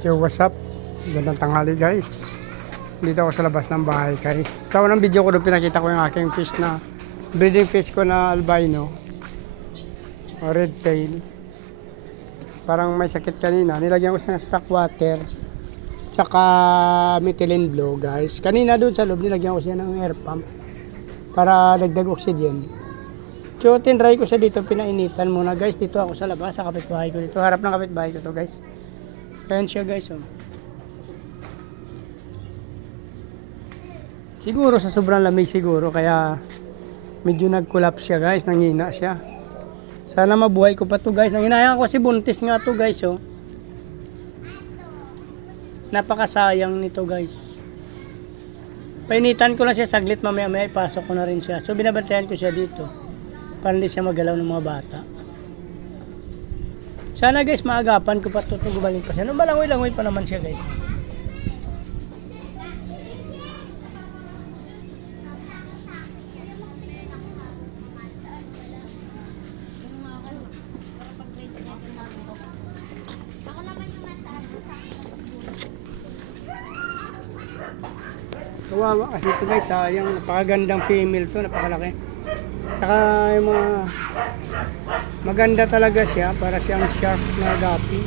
Yo, what's up? Gandang tanghali guys. Dito ako sa labas ng bahay guys. Sa unang video ko doon pinakita ko yung aking fish na breeding fish ko na albino o red tail. Parang may sakit kanina. Nilagyan ko siya ng stock water tsaka methylene blue guys. Kanina doon sa loob nilagyan ko siya ng air pump para dagdag oxygen. So tinry ko siya dito, pinainitan muna guys. Dito ako sa labas sa kapitbahay ko dito. Harap ng kapitbahay ko to guys. Ayan siya guys, oh. Siguro sa sobrang lamig siguro kaya medyo nag-collapse siya guys, nanghina siya. Sana mabuhay ko pa to guys. Nanghinayang ko kasi buntis nga to guys, oh. Napakasayang nito guys. Painitan ko lang siya saglit, mamaya ipasok ko na rin siya. So binabantayan ko siya dito para hindi siya magalaw ng mga bata. Sana guys maagapan ko pa ito gumaling pa siya. No, malangoy-langoy pa naman siya guys. Kawawa kasi ito guys, sayang, napakagandang female to, napakalaki. Tsaka yung mga maganda talaga siya, para siyang shark na gapi.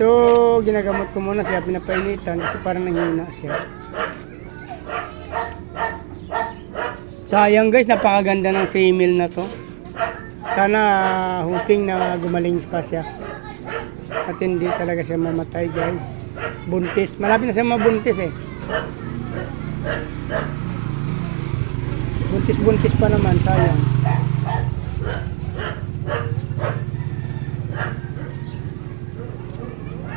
So ginagamot ko muna siya, pinapainitan kasi parang nanghina siya. Sayang guys, napakaganda ng female na to. Sana hoping na gumaling pa siya at hindi talaga siya mamatay guys. Buntis, malapit na siya mabuntis eh. Buntis pa naman, sayang.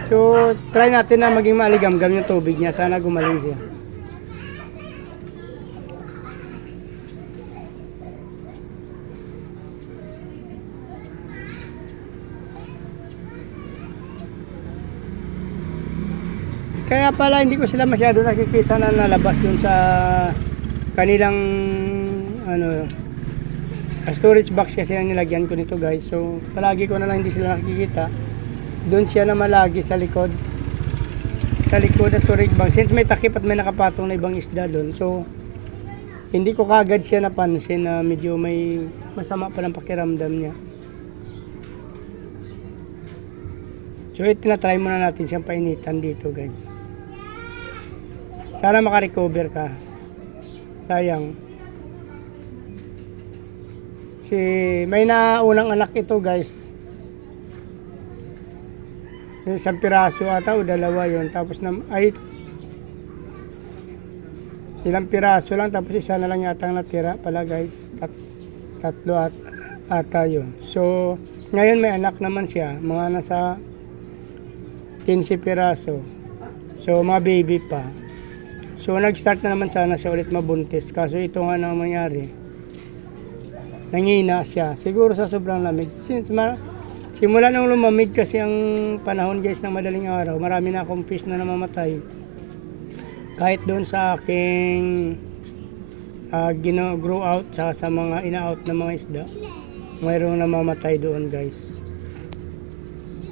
So try natin na maging maligamgam yung tubig niya, sana gumaling siya. Kaya pala hindi ko sila masyado nakikita na nalabas dun sa kanilang storage box kasi ang nilagyan ko nito guys. So palagi ko na lang hindi sila nakikita. Doon siya naman lagi sa likod. Sa likod ng storage box. Since may takip at may nakapatong na ibang isda doon. So hindi ko kagad siya napansin na medyo may masama palang pakiramdam niya. So tinatry muna natin siyang painitan dito guys. Sana makarecover ka. Sayang. May naunang anak ito guys. Isang piraso ata o dalawa yon. Tapos ilang piraso lang, tapos isa na lang yata ang natira pala guys. Tatlo ata yun. So ngayon may anak naman siya. Mga nasa 15 piraso. So mga baby pa. So nag-start na naman sana siya ulit mabuntis. Kaso ito nga nang mangyari, nanghina siya. Siguro sa sobrang lamig. Simula nang lumamig kasi ang panahon guys ng madaling araw, marami na akong fish na namamatay. Kahit doon sa aking grow out sa mga ina-out na mga isda, mayroong namamatay doon guys.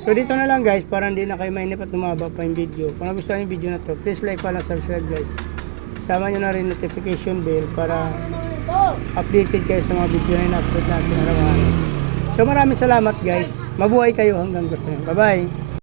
So dito na lang guys, para hindi na kayo mainip at lumaba pa yung video. Kung nagustuhan yung video na to, please like pa lang, subscribe guys. Sama nyo na rin notification bell para updated kayo sa mga video na in-upload natin araw-araw. So maraming salamat guys. Mabuhay kayo hanggang gusto nyo. Bye bye.